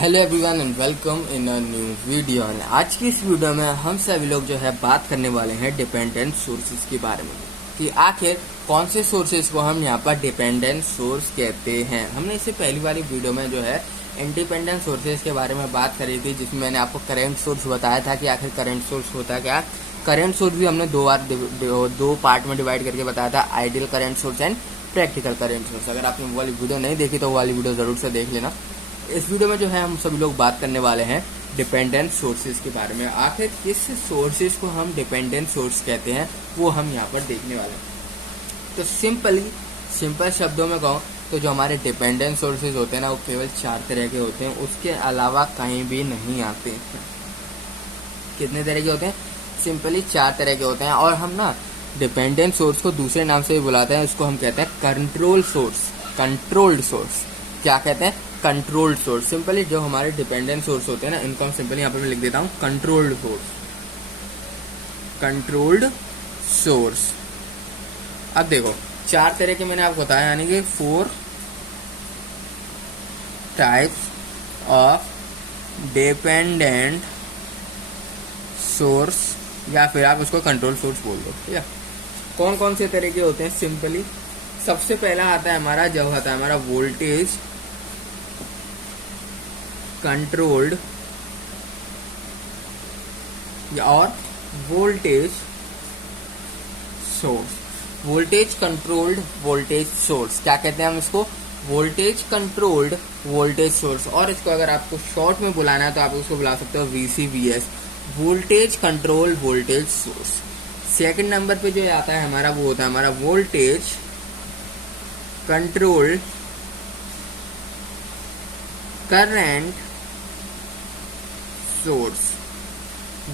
Hello everyone and welcome in a new video. आज की इस वीडियो में हम सभी लोग जो है बात करने वाले हैं डिपेंडेंट सोर्सेज के बारे में कि आखिर कौन से सोर्सेज को हम यहाँ पर डिपेंडेंट सोर्स कहते हैं। हमने इससे पहली वाली वीडियो में जो है इंडिपेंडेंट सोर्सेज के बारे में बात करी थी, जिसमें मैंने आपको करंट सोर्स बताया था कि आखिर करंट सोर्स होता क्या। करंट सोर्स भी हमने दो पार्ट में डिवाइड करके बताया था, ideal current source and practical current source. अगर आपने वो वाली वीडियो नहीं देखी तो वो वाली वीडियो जरूर से देख लेना। इस वीडियो में जो है हम सभी लोग बात करने वाले हैं डिपेंडेंट सोर्सेज के बारे में। आखिर किस सोर्सेज को हम डिपेंडेंट सोर्स कहते हैं वो हम यहाँ पर देखने वाले हैं। तो सिंपल शब्दों में कहूँ तो जो हमारे डिपेंडेंट सोर्सेज होते हैं ना, वो केवल 4 तरह के होते हैं, उसके अलावा कहीं भी नहीं आते हैं। कितने तरह के होते हैं? सिंपली 4 तरह के होते हैं। और हम ना डिपेंडेंट सोर्स को दूसरे नाम से भी बुलाते हैं, उसको हम कहते हैं कंट्रोल सोर्स, कंट्रोल्ड सोर्स। क्या कहते हैं? Controlled source. सिंपली जो हमारे डिपेंडेंट सोर्स होते हैं ना, इनको हम सिंपली यहाँ पर मैं लिख देता हूँ कंट्रोल्ड सोर्स, कंट्रोल्ड सोर्स। अब देखो 4 तरह के मैंने आपको बताया, यानी कि 4 टाइप्स ऑफ डिपेंडेंट सोर्स, या फिर आप उसको कंट्रोल सोर्स बोल दो। ठीक है, कौन कौन से तरह के होते हैं? सिंपली सबसे पहला आता है हमारा, जब आता है हमारा वोल्टेज कंट्रोल्ड और voltage source. Voltage controlled voltage source क्या कहते हैं हम इसको? Voltage controlled voltage source. और इसको अगर आपको शॉर्ट में बुलाना है तो आप उसको बुला सकते हो VCVS, voltage control voltage source. Second number पे जो आता है हमारा, वो होता है हमारा voltage control current source,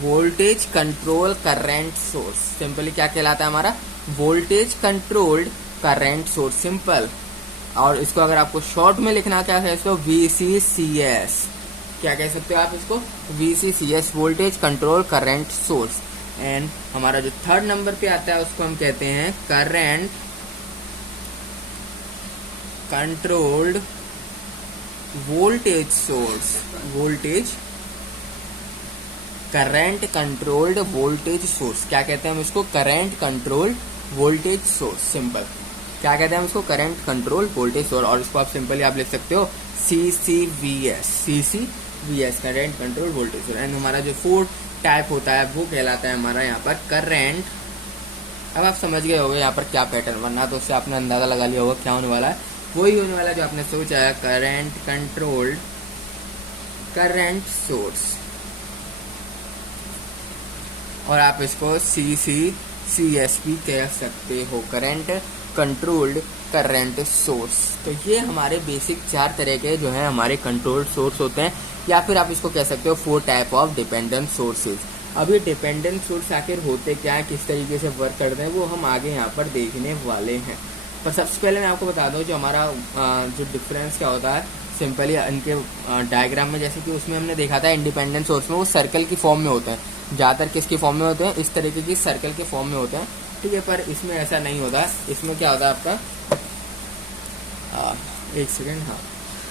voltage control current source. Simply क्या कहलाता है हमारा? Voltage controlled current source, simple. और इसको अगर आपको शॉर्ट में लिखना क्या है, इसको VCCS। क्या कह सकते हो आप इसको? VCCS, voltage control current source. And हमारा जो थर्ड नंबर पे आता है उसको हम कहते हैं current controlled voltage source, voltage current controlled voltage source. क्या कहते हैं हम इसको? Current controlled voltage source. Simple क्या कहते हैं हम इसको? Current control voltage source. और इसको आप सिंपली आप लिख सकते हो CCVS, CCVS, current control voltage source. And हमारा जो 4th टाइप होता है वो कहलाता है हमारा यहाँ पर करंट। अब आप समझ गए होंगे यहाँ पर क्या पैटर्न बनना, तो उससे आपने अंदाजा लगा लिया होगा क्या होने वाला है। वही होने वाला जो आपने सोचा है, करंट कंट्रोल्ड करंट सोर्स। और आप इसको CCCS भी कह सकते हो, करंट कंट्रोल्ड करंट सोर्स। तो ये हमारे बेसिक 4 तरह के जो है हमारे कंट्रोल्ड सोर्स होते हैं, या फिर आप इसको कह सकते हो 4 टाइप ऑफ डिपेंडेंट सोर्सेज। अब ये डिपेंडेंट सोर्स आखिर होते क्या है, किस तरीके से वर्क करते हैं, वो हम आगे यहाँ पर देखने वाले हैं। पर सबसे पहले मैं आपको बता दूं जो हमारा जो डिफरेंस क्या होता है। सिंपली इनके डायग्राम में, जैसे कि उसमें हमने देखा था इंडिपेंडेंट सोर्स में वो सर्कल की फॉर्म में होते हैं, ज़्यादातर किसकी फॉर्म में होते हैं? इस तरीके की सर्कल के फॉर्म में होते हैं। ठीक है, पर इसमें ऐसा नहीं होता है। इसमें क्या होता है आपका, एक सेकेंड, हाँ,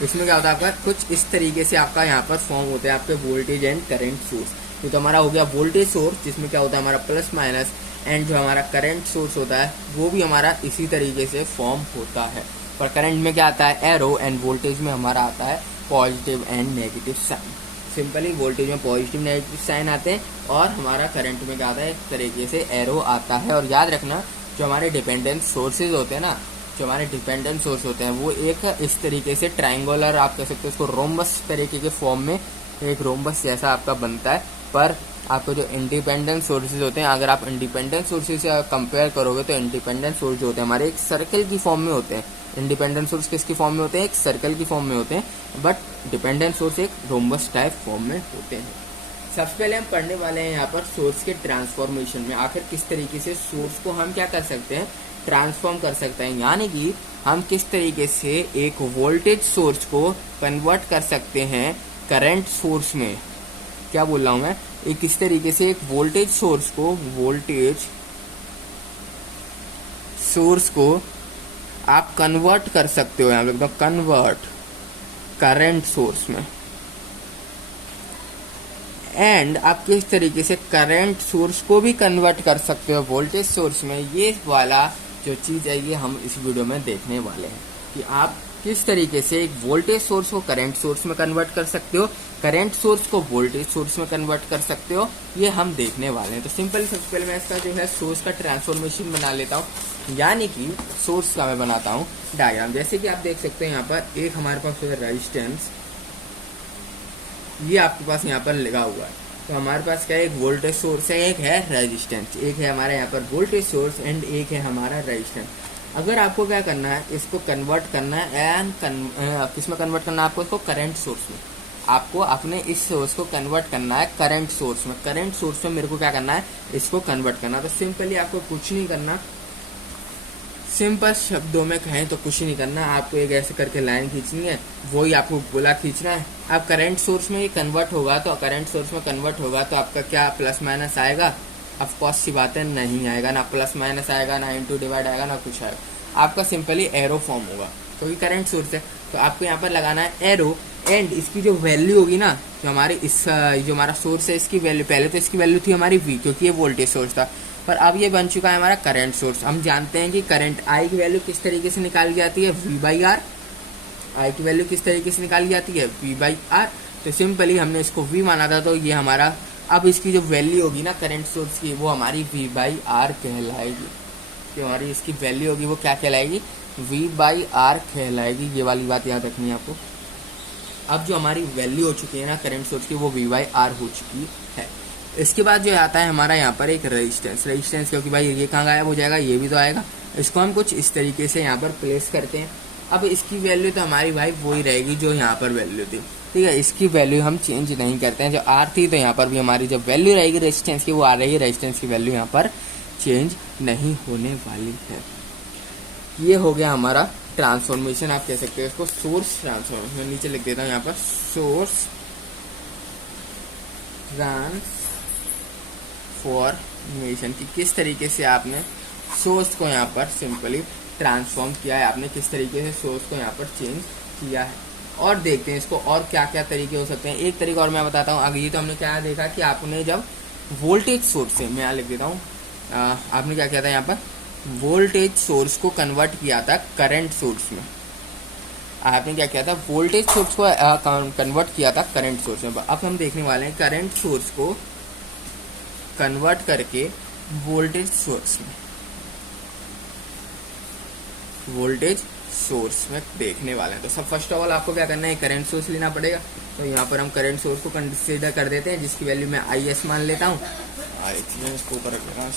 इसमें क्या होता है आपका, कुछ इस तरीके से आपका यहाँ पर फॉर्म होते हैं आपके वोल्टेज एंड करंट सोर्स। ये तो हमारा हो गया वोल्टेज सोर्स, जिसमें क्या होता है हमारा प्लस माइनस। एंड जो हमारा करंट सोर्स होता है वो भी हमारा इसी तरीके से फॉर्म होता है। पर करंट में क्या आता है? एरो। एंड वोल्टेज में हमारा आता है positive and negative sign. Simply voltage में पॉजिटिव नेगेटिव साइन आते हैं, और हमारा करंट में क्या आता है? एक तरीके से एरो आता है। और याद रखना जो हमारे डिपेंडेंट सोर्सेज होते हैं ना, जो हमारे डिपेंडेंट सोर्स होते हैं वो एक इस तरीके से ट्रायंगुलर, आप कह सकते हो उसको रोम्बस तरीके के फॉर्म में, एक रोम्बस जैसा आपका बनता है। पर आपको जो इंडिपेंडेंट सोर्सेज होते हैं, अगर आप इंडिपेंडेंट सोर्सेज से कंपेयर करोगे तो इंडिपेंडेंट सोर्स जो होते हैं हमारे एक सर्कल की फॉर्म में होते हैं। इंडिपेंडेंट सोर्स किसकी फॉर्म में होते हैं? एक सर्कल की फॉर्म में होते हैं, बट डिपेंडेंट सोर्स एक रोम्बस टाइप फॉर्म में होते हैं। सबसे पहले हम पढ़ने वाले हैं यहाँ पर सोर्स के ट्रांसफॉर्मेशन में। आखिर किस तरीके से सोर्स को हम क्या कर सकते हैं? ट्रांसफॉर्म कर सकते हैं, यानी कि हम किस तरीके से एक वोल्टेज सोर्स को कन्वर्ट कर सकते हैं करंट सोर्स में। क्या बोल रहा हूँ मैं? एक किस तरीके से एक वोल्टेज सोर्स को, वोल्टेज सोर्स को आप कन्वर्ट कर सकते हो, यहाँ पे एकदम कन्वर्ट करंट सोर्स में। एंड आप किस तरीके से करंट सोर्स को भी कन्वर्ट कर सकते हो वोल्टेज सोर्स में, ये वाला जो चीज़ है ये हम इस वीडियो में देखने वाले हैं कि आप किस तरीके से एक वोल्टेज सोर्स को करंट सोर्स में कन्वर्ट कर सकते हो, करंट सोर्स को वोल्टेज सोर्स में कन्वर्ट कर सकते हो, ये हम देखने वाले हैं। तो सिंपल सबसे पहले मैं इसका जो है सोर्स का ट्रांसफॉर्मेशन बना लेता हूँ, यानी कि सोर्स का मैं बनाता हूँ डायग्राम। जैसे कि आप देख सकते हैं यहाँ पर एक हमारे पास है रेजिस्टेंस, ये आपके पास यहाँ पर लगा हुआ है। तो हमारे पास क्या है, एक वोल्टेज सोर्स है, एक है रेजिस्टेंस, एक है हमारा यहाँ पर वोल्टेज सोर्स एंड एक है हमारा रेजिस्टेंस। अगर आपको क्या करना है, इसको कन्वर्ट करना है एंड किसमें कन्वर्ट करना है आपको, इसको करंट सोर्स में। आपको अपने इस सोर्स को कन्वर्ट करना है करंट सोर्स में। करंट सोर्स में मेरे को क्या करना है, इसको कन्वर्ट करना। तो सिंपली आपको कुछ नहीं करना, सिंपल शब्दों में कहें तो कुछ नहीं करना, आपको एक ऐसे करके लाइन खींचनी है, वही आपको गोला खींचना है। अब करंट सोर्स में ये कन्वर्ट होगा, तो करंट सोर्स में कन्वर्ट होगा तो आपका क्या प्लस माइनस आएगा, ऑफ कोर्स सी बात है नहीं आएगा, ना प्लस माइनस आएगा, ना इनटू डिवाइड आएगा, ना कुछ आएगा, आपका सिंपली एरो फॉर्म होगा क्योंकि करंट सोर्स है। तो आपको यहाँ पर लगाना है एरो एंड इसकी जो वैल्यू होगी ना, जो हमारी इस जो हमारा सोर्स है इसकी वैल्यू, पहले तो इसकी वैल्यू थी हमारी V क्योंकि ये वोल्टेज सोर्स था, पर अब ये बन चुका है हमारा करंट सोर्स। हम जानते हैं कि करंट I की वैल्यू किस तरीके से निकाली जाती है, V/R। I की वैल्यू किस तरीके से निकाली जाती है, V/R। तो सिंपली हमने इसको V माना था, तो ये हमारा अब इसकी जो वैल्यू होगी ना करंट सोर्स की, वो हमारी V/R कहलाएगी। जो हमारी इसकी वैल्यू होगी वो क्या कहलाएगी, V/R कहलाएगी। ये वाली बात याद रखनी है आपको। अब जो हमारी वैल्यू हो चुकी है ना करंट सोर्स की, वो V/R हो चुकी है। इसके बाद जो आता है हमारा यहाँ पर एक रेजिस्टेंस, क्योंकि भाई ये कहाँ गायब हो जाएगा, ये भी तो आएगा। इसको हम कुछ इस तरीके से यहाँ पर प्लेस करते हैं। अब इसकी वैल्यू तो हमारी भाई वही रहेगी जो यहाँ पर वैल्यू थी, ठीक है। इसकी वैल्यू हम चेंज नहीं करते हैं। जो R थी तो यहाँ पर भी हमारी जो वैल्यू रहेगी रेजिस्टेंस की वो आ रही है, रेजिस्टेंस की वैल्यू यहाँ पर चेंज नहीं होने वाली है। ये हो गया हमारा ट्रांसफॉर्मेशन, आप कह सकते हो इसको सोर्स ट्रांसफॉर्मेशन। मैं नीचे लिख देता हूँ यहाँ पर सोर्स ट्रांसफॉर्मेशन की किस तरीके से आपने सोर्स को यहाँ पर सिंपली ट्रांसफॉर्म किया है, आपने किस तरीके से सोर्स को यहाँ पर चेंज किया है। और देखते हैं इसको और क्या क्या तरीके हो सकते हैं। एक तरीका और मैं बताता हूँ। आगे ये तो हमने क्या देखा कि आपने जब वोल्टेज सोर्स से, मैं यहाँ लिख देता हूँ, आपने क्या किया था यहाँ पर वोल्टेज सोर्स को कन्वर्ट किया था करंट सोर्स में। आपने क्या किया था, वोल्टेज सोर्स को कन्वर्ट किया था करंट सोर्स में। अब हम देखने वाले हैं करंट सोर्स को कन्वर्ट करके वोल्टेज सोर्स में, वोल्टेज सोर्स में देखने वाले हैं। तो सब फर्स्ट ऑफ ऑल आपको क्या करना है, करंट सोर्स लेना पड़ेगा। तो यहाँ पर हम करंट सोर्स को कंसीडर कर देते हैं, जिसकी वैल्यू मैं IS मान लेता हूँ। इसको ऊपर रख लेना।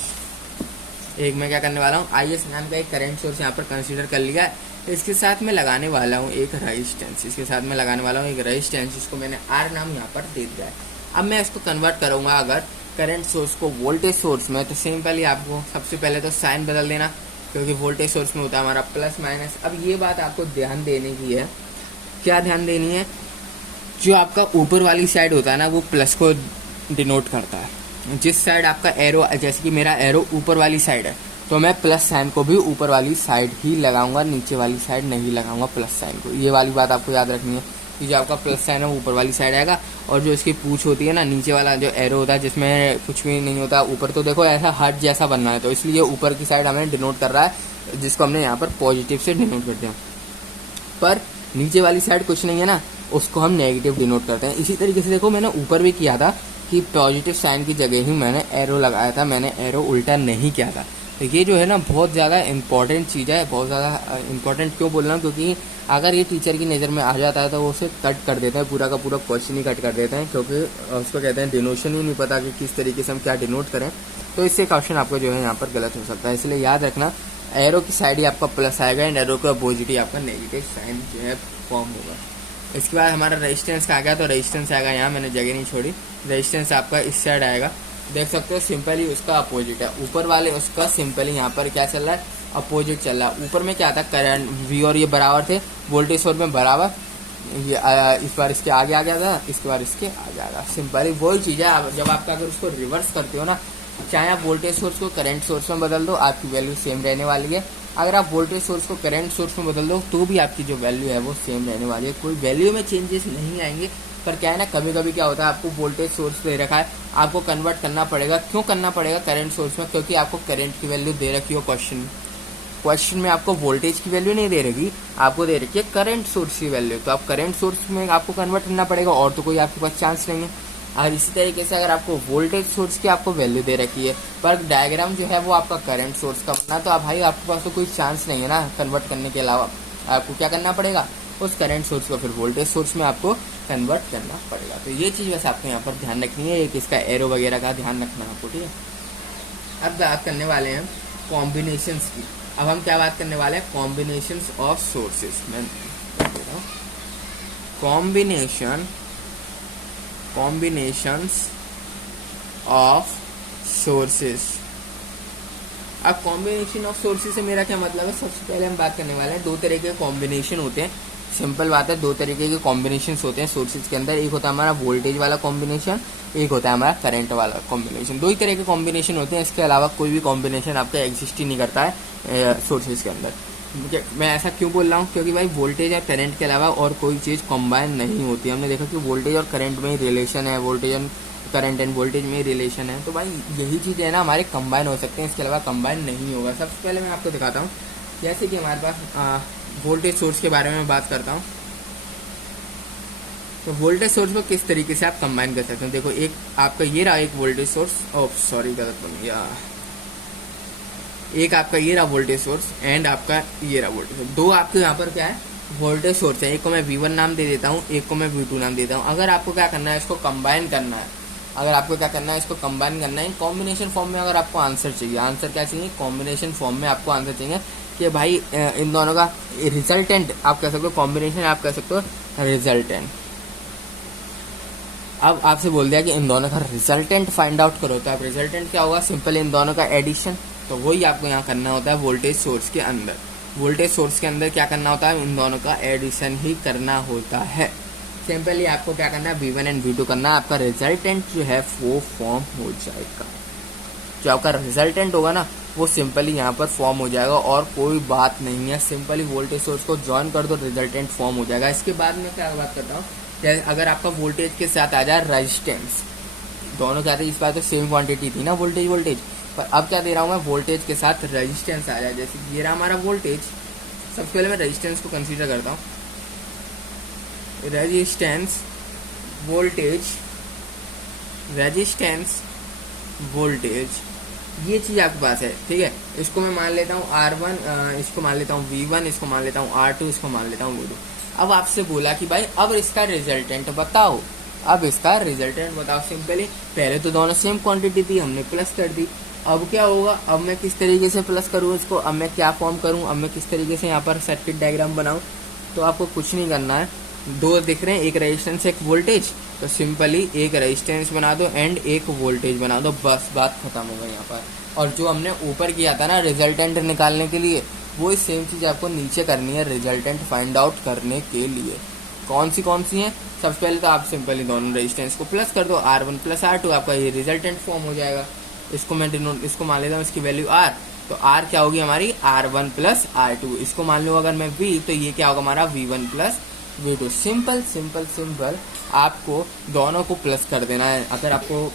एक मैं क्या करने वाला हूँ, IS नाम का एक करंट सोर्स यहाँ पर कंसीडर कर लिया है। इसके साथ मैं लगाने वाला हूँ एक रेजिस्टेंस, इसके साथ मैं लगाने वाला हूँ एक रेजिस्टेंस, जिसको मैंने R नाम यहाँ पर दे दिया है। अब मैं इसको कन्वर्ट करूँगा अगर करंट सोर्स को वोल्टेज सोर्स में, तो सिंपली आपको सबसे पहले तो साइन बदल देना, क्योंकि वोल्टेज सोर्स में होता है हमारा प्लस माइनस। अब ये बात आपको ध्यान देने की है, क्या ध्यान देनी है, जो आपका ऊपर वाली साइड होता है ना वो प्लस को डिनोट करता है। जिस साइड आपका एरो, जैसे कि मेरा एरो ऊपर वाली साइड है, तो मैं प्लस साइन को भी ऊपर वाली साइड ही लगाऊंगा, नीचे वाली साइड नहीं लगाऊंगा प्लस साइन को। ये वाली बात आपको याद रखनी है कि जो आपका प्लस साइन है वो ऊपर वाली साइड आएगा, और जो इसकी पूछ होती है ना, नीचे वाला जो एरो होता है जिसमें कुछ भी नहीं होता ऊपर, तो देखो ऐसा हार्ट जैसा बनना है, तो इसलिए ऊपर की साइड हमें डिनोट कर रहा है, जिसको हमने यहाँ पर पॉजिटिव से डिनोट कर दिया। पर नीचे वाली साइड कुछ नहीं है ना, उसको हम नेगेटिव डिनोट करते हैं। इसी तरीके से देखो मैंने ऊपर भी किया था कि पॉजिटिव साइन की जगह ही मैंने एरो लगाया था, मैंने एरो उल्टा नहीं किया था। तो ये जो है ना बहुत ज़्यादा इंपॉर्टेंट चीज़ है। बहुत ज़्यादा इंपॉर्टेंट क्यों बोल रहा हूँ, क्योंकि अगर ये टीचर की नज़र में आ जाता है तो वो उसे कट कर देता है, पूरा का पूरा क्वेश्चन ही कट कर देते हैं, क्योंकि उसको कहते हैं डिनोशन ही नहीं पता कि किस तरीके से हम क्या डिनोट करें। तो इससे क्वेश्चन आपको जो है यहाँ पर गलत हो सकता है। इसलिए याद रखना, एरो की साइड ही आपका प्लस आएगा एंड एरो का अपोजिट ही आपका नेगेटिव साइन जो है फॉर्म होगा। इसके बाद हमारा रेजिस्टेंस का आ गया, तो रेजिस्टेंस आएगा यहाँ, मैंने जगह नहीं छोड़ी। रेजिस्टेंस आपका इस साइड आएगा, देख सकते हो सिंपली उसका अपोजिट है। ऊपर वाले उसका सिंपली यहाँ पर क्या चल रहा है, अपोजिट चल रहा है। ऊपर में क्या था, करंट V और ये बराबर थे, वोल्टेज सोर्स में बराबर, ये इस बार इसके आगे आ गया था, इसके बार इसके आगे आ गया। सिंपली वही चीज़ है। जब आपका अगर उसको रिवर्स करते हो ना, चाहे आप वोल्टेज सोर्स को करंट सोर्स में बदल दो, आपकी वैल्यू सेम रहने वाली है। अगर आप वोल्टेज सोर्स को करंट सोर्स में बदल दो तो भी आपकी जो वैल्यू है वो सेम रहने वाली है, कोई वैल्यू में चेंजेस नहीं आएंगे। पर क्या है ना, कभी कभी क्या होता है, आपको वोल्टेज सोर्स दे रखा है, आपको कन्वर्ट करना पड़ेगा। क्यों करना पड़ेगा करंट सोर्स में? क्योंकि आपको करंट की वैल्यू दे रखी हो क्वेश्चन में आपको वोल्टेज की वैल्यू नहीं दे रखी, आपको दे रखी है करंट सोर्स की वैल्यू। तो आप करंट सोर्स में आपको कन्वर्ट करना पड़ेगा, और तो कोई आपके पास चांस नहीं है। और इसी तरीके से अगर आपको वोल्टेज सोर्स की आपको वैल्यू दे रखी है, पर डायग्राम जो है वो आपका करंट सोर्स का बनना, तो आप भाई आपके पास तो कोई चांस नहीं है ना कन्वर्ट करने के अलावा। आपको क्या करना पड़ेगा, उस करंट सोर्स को फिर वोल्टेज सोर्स में आपको कन्वर्ट करना पड़ेगा। तो ये चीज़ वैसे आपको यहाँ पर ध्यान रखनी है, एक इसका एरो वगैरह का ध्यान रखना है आपको, ठीक है। अब बात करने वाले हैं कॉम्बिनेशंस की। अब हम क्या बात करने वाले हैं, कॉम्बिनेशंस ऑफ सोर्सेस। मैं कॉम्बिनेशंस ऑफ सोर्सेस। अब कॉम्बिनेशन ऑफ सोर्सेज से मेरा क्या मतलब है, सबसे पहले हम बात करने वाले हैं दो तरह के कॉम्बिनेशन होते हैं। सिंपल बात है, दो तरीके के कॉम्बिनेशन होते हैं सोर्सेज के अंदर। एक होता है हमारा वोल्टेज वाला कॉम्बिनेशन, एक होता है हमारा करंट वाला कॉम्बिनेशन। दो ही तरह के कॉम्बिनेशन होते हैं, इसके अलावा कोई भी कॉम्बिनेशन आपका एग्जिस्ट ही नहीं करता है सोर्सेज के अंदर। मैं ऐसा क्यों बोल रहा हूँ, क्योंकि भाई वोल्टेज और करंट के अलावा और कोई चीज़ कॉम्बाइन नहीं होती। हमने देखा कि वोल्टेज और करंट में ही रिलेशन है, voltage and current end voltage में रिलेशन है। तो भाई यही चीज़ है ना, हमारे कंबाइन हो सकते हैं, इसके अलावा कंबाइन नहीं होगा। सबसे पहले मैं आपको दिखाता हूँ, जैसे कि हमारे पास वोल्टेज सोर्स के बारे में बात करता हूँ। तो वोल्टेज सोर्स को किस तरीके से आप कंबाइन कर सकते हैं। देखो, एक आपका ये रहा एक वोल्टेज सोर्स, सॉरी गलत बन गया, एक आपका ये रहा वोल्टेज सोर्स एंड आपका ये रहा वोल्टेज सोर्स। दो आपके यहाँ पर क्या है वोल्टेज सोर्स है, एक को मैं V1 नाम दे देता हूँ, एक को मैं V2 नाम देता हूँ। अगर आपको क्या करना है, इसको कंबाइन करना है, अगर आपको क्या करना है, इसको कंबाइन करना है कॉम्बिनेशन फॉर्म में। अगर आपको आंसर चाहिए, आंसर क्या चाहिए, कॉम्बिनेशन फॉर्म में आपको आंसर चाहिए कि भाई इन दोनों का रिजल्टेंट आप कह सकते हो, कॉम्बिनेशन आप कह सकते हो रिजल्टेंट। अब आपसे बोल दिया कि इन दोनों का रिजल्टेंट फाइंड आउट करो, तो आप रिजल्टेंट क्या होगा, सिंपल इन दोनों का एडिशन। तो वही आपको यहाँ करना होता है वोल्टेज सोर्स के अंदर। वोल्टेज सोर्स के अंदर क्या करना होता है, इन दोनों का एडिशन ही करना होता है। सिंपली आपको क्या करना है, V1 एंड V2 करना है, आपका रिजल्टेंट जो है वो फॉर्म हो जाएगा। जो आपका रिजल्टेंट होगा ना, वो सिंपली यहाँ पर फॉर्म हो जाएगा, और कोई बात नहीं है। सिंपली वोल्टेज सोर्स को ज्वाइन कर दो, रिजल्टेंट फॉर्म हो जाएगा। इसके बाद में क्या बात करता हूँ, अगर आपका वोल्टेज के साथ आ जाए रेजिस्टेंस, दोनों क्या थे, इस बार तो सेम क्वांटिटी थी ना वोल्टेज, पर अब क्या दे रहा हूँ मैं, वोल्टेज के साथ रेजिस्टेंस आ जाए। जैसे ये रहा हमारा वोल्टेज, सबसे पहले मैं रेजिस्टेंस को कंसीडर करता हूँ। रेजिस्टेंस वोल्टेज ये चीज़ आपके पास है, ठीक है। इसको मैं मान लेता हूँ R1, इसको मान लेता हूँ V1, इसको मान लेता हूँ R2, इसको मान लेता हूँ V2। अब आपसे बोला कि भाई अब इसका रिजल्टेंट बताओ, सिंपली पहले तो दोनों सेम क्वांटिटी थी, हमने प्लस कर दी। अब क्या होगा, अब मैं किस तरीके से प्लस करूँ इसको, अब मैं क्या फॉर्म करूँ, अब मैं किस तरीके से यहाँ पर सर्किट डायग्राम बनाऊँ। तो आपको कुछ नहीं करना है, दो दिख रहे हैं, एक रेजिस्टेंस एक वोल्टेज, तो सिंपली एक रेजिस्टेंस बना दो एंड एक वोल्टेज बना दो, बस बात खत्म हो गई यहाँ पर। और जो हमने ऊपर किया था ना रिजल्टेंट निकालने के लिए, वो सेम चीज़ आपको नीचे करनी है रिजल्टेंट फाइंड आउट करने के लिए। कौन सी हैं, सबसे पहले तो आप सिंपली दोनों रेजिस्टेंस को प्लस कर दो, R1 प्लस R2, आपका ये रिजल्टेंट फॉर्म हो जाएगा। इसको मैं इसको मान लेता हूँ, इसकी वैल्यू R, तो R क्या होगी हमारी, R1 प्लस R2। इसको मान लो अगर मैं V, तो ये क्या होगा हमारा V1 प्लस V2। सिंपल आपको दोनों को प्लस कर देना है। अगर आपको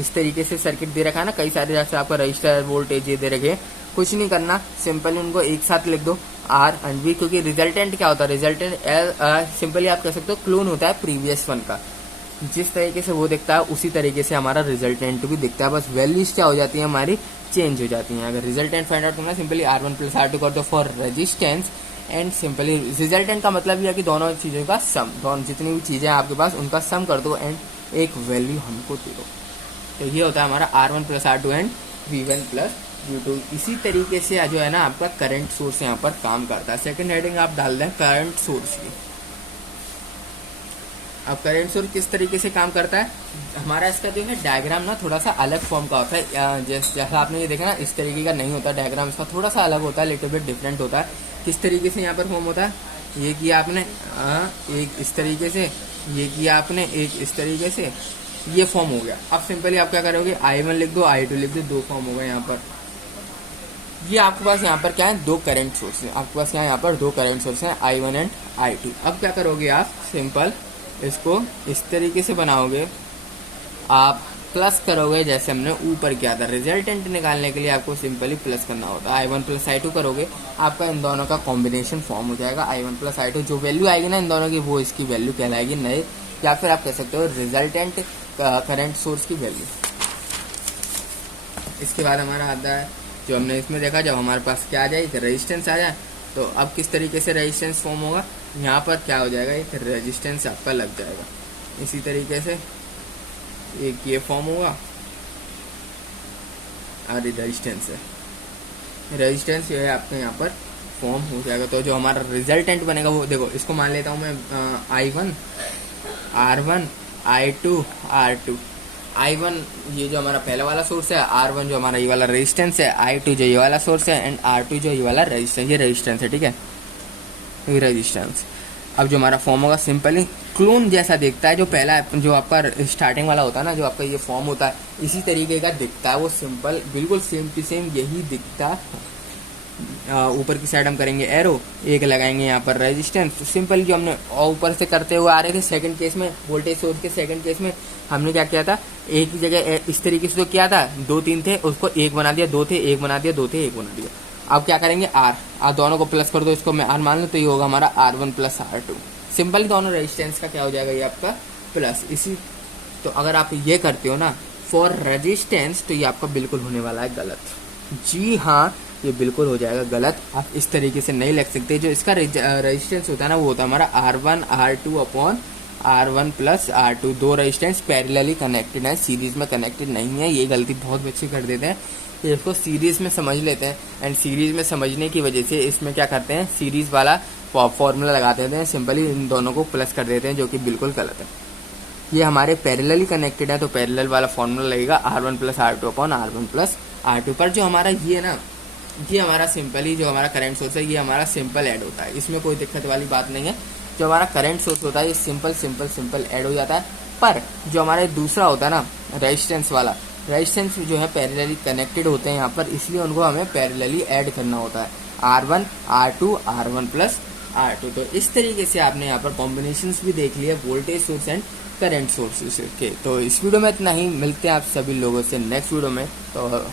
इस तरीके से सर्किट दे रखा है ना, कई सारे जैसे आपका रजिस्टर वोल्टेज ये दे रखे, कुछ नहीं करना, सिंपली उनको एक साथ लिख दो R एंड V, क्योंकि रिजल्टेंट क्या होता है, रिजल्टेंट सिंपली आप कह सकते हो क्लोन होता है प्रीवियस वन का। जिस तरीके से वो दिखता है उसी तरीके से हमारा रिजल्टेंट भी दिखता है, बस वैल्यूज क्या हो जाती है हमारी, चेंज हो जाती हैं। अगर रिजल्टेंट फाइंड आउट करना, सिंपली R1 प्लस R2 कर दो for resistance, and simply resultant का मतलब ये है कि दोनों चीज़ों का सम, दोनों जितनी भी चीज़ें आपके पास उनका सम कर दो एंड एक वैल्यू हमको दे दो। तो ये होता है हमारा R1 plus R2 and V1 plus V2। इसी तरीके से जो है ना आपका करंट सोर्स यहाँ पर काम करता है। सेकंड हेडिंग आप डाल दें करंट सोर्स की। अब करंट सोर्स किस तरीके से काम करता है, हमारा इसका जो है डायग्राम ना थोड़ा सा अलग फॉर्म का होता है। जैसा आपने ये देखा ना, इस तरीके का नहीं होता डायग्राम, इसका थोड़ा सा अलग होता है, लिटिल बिट डिफरेंट होता है। किस तरीके से यहाँ पर फॉर्म होता है, ये किया आपने एक इस तरीके से, ये किया आपने एक इस तरीके से, ये फॉर्म हो गया। अब सिंपली आप क्या करोगे, I1 लिख दो, I2 लिख दो, दो फॉर्म हो गए यहाँ पर। ये आपके पास यहाँ पर क्या है, दो करंट सोर्स है, आपके पास यहाँ पर दो करंट सोर्स हैं, I1 एंड I2। अब क्या करोगे आप, सिंपल इसको इस तरीके से बनाओगे, आप प्लस करोगे जैसे हमने ऊपर किया था। रिजल्टेंट निकालने के लिए आपको सिंपली प्लस करना होता है। I1 प्लस I2 करोगे, आपका इन दोनों का कॉम्बिनेशन फॉर्म हो जाएगा। I1 प्लस I2 जो वैल्यू आएगी ना इन दोनों की, वो इसकी वैल्यू कहलाएगी नए, या फिर आप कह सकते हो रिजल्टेंट करंट सोर्स की वैल्यू। इसके बाद हमारा आता है जो हमने इसमें देखा, जब हमारे पास क्या आ जाए, एक रेजिस्टेंस आ जाए, तो अब किस तरीके से रेजिस्टेंस फॉर्म होगा, यहाँ पर क्या हो जाएगा, एक रेजिस्टेंस आपका लग जाएगा। इसी तरीके से एक ये फॉर्म होगा और रेजिस्टेंस है, रेजिस्टेंस जो है आपके यहाँ पर फॉर्म हो जाएगा। तो जो हमारा रिजल्टेंट बनेगा वो देखो, इसको मान लेता हूँ मैं I1 R1 I2 R2। I1 ये जो हमारा पहला वाला सोर्स है, R1 जो हमारा ये वाला रेजिस्टेंस है, I2 जो ये वाला सोर्स है, एंड R2 जो ये वाला रेजिस्टेंस, ये रेजिस्टेंस है, ठीक है, ये रेजिस्टेंस। अब जो हमारा फॉर्म होगा सिंपली क्लोन जैसा दिखता है, जो पहला जो आपका स्टार्टिंग वाला होता है ना, जो आपका ये फॉर्म होता है, इसी तरीके का दिखता है वो, सिंपल बिल्कुल सेम टू सेम यही दिखता है। ऊपर की साइड हम करेंगे एरो, एक लगाएंगे यहाँ पर रेजिस्टेंस। तो सिंपल जो हमने ऊपर से करते हुए आ रहे थे सेकंड केस में, वोल्टेज सोर्स के सेकंड केस में हमने क्या किया था, एक ही जगह इस तरीके से तो किया था, 2 3 थे, उसको एक बना दिया, 2 थे एक बना दिया, 2 थे एक बना दिया। अब क्या करेंगे, आप दोनों को प्लस कर दो, इसको मैं R मान लूँ, तो ये होगा हमारा R1 प्लस R2। सिंपल दोनों रेजिस्टेंस का क्या हो जाएगा, ये आपका प्लस। इसी तो अगर आप ये करते हो ना फॉर रेजिस्टेंस, तो ये आपका बिल्कुल होने वाला है गलत। जी हाँ, ये बिल्कुल हो जाएगा गलत। आप इस तरीके से नहीं लिख सकते। जो इसका रेजिस्टेंस होता है ना, वो होता है हमारा R1 R2 upon R1 plus R2। दो रेजिस्टेंस पैरेलली कनेक्टेड है, सीरीज में कनेक्टेड नहीं है। ये गलती बहुत बच्चे कर देते हैं, ये इसको सीरीज में समझ लेते हैं, एंड सीरीज में समझने की वजह से इसमें क्या करते हैं, सीरीज वाला फॉर्मूला लगा देते हैं, सिंपली इन दोनों को प्लस कर देते हैं, जो कि बिल्कुल गलत है। ये हमारे पैरेलली कनेक्टेड है, तो पैरेलल वाला फॉर्मूला लगेगा R1 plus R2 upon R1 plus R2। पर जो हमारा ये ना, ये हमारा सिंपली जो हमारा करंट सोर्स है, ये हमारा सिंपल ऐड होता है, इसमें कोई दिक्कत वाली बात नहीं है। जो हमारा करंट सोर्स होता है ये सिंपल ऐड हो जाता है। पर जो हमारा दूसरा होता है ना रेजिस्टेंस वाला, रेजिस्टेंस जो है पैरेलली कनेक्टेड होते हैं यहाँ पर, इसलिए उनको हमें पैरेलली ऐड करना होता है, R1 R2 R1 plus R2। तो इस तरीके से आपने यहाँ पर कॉम्बिनेशंस भी देख लिया voltage source and current sources के। तो इस वीडियो में इतना ही, मिलते हैं आप सभी लोगों से नेक्स्ट वीडियो में। तो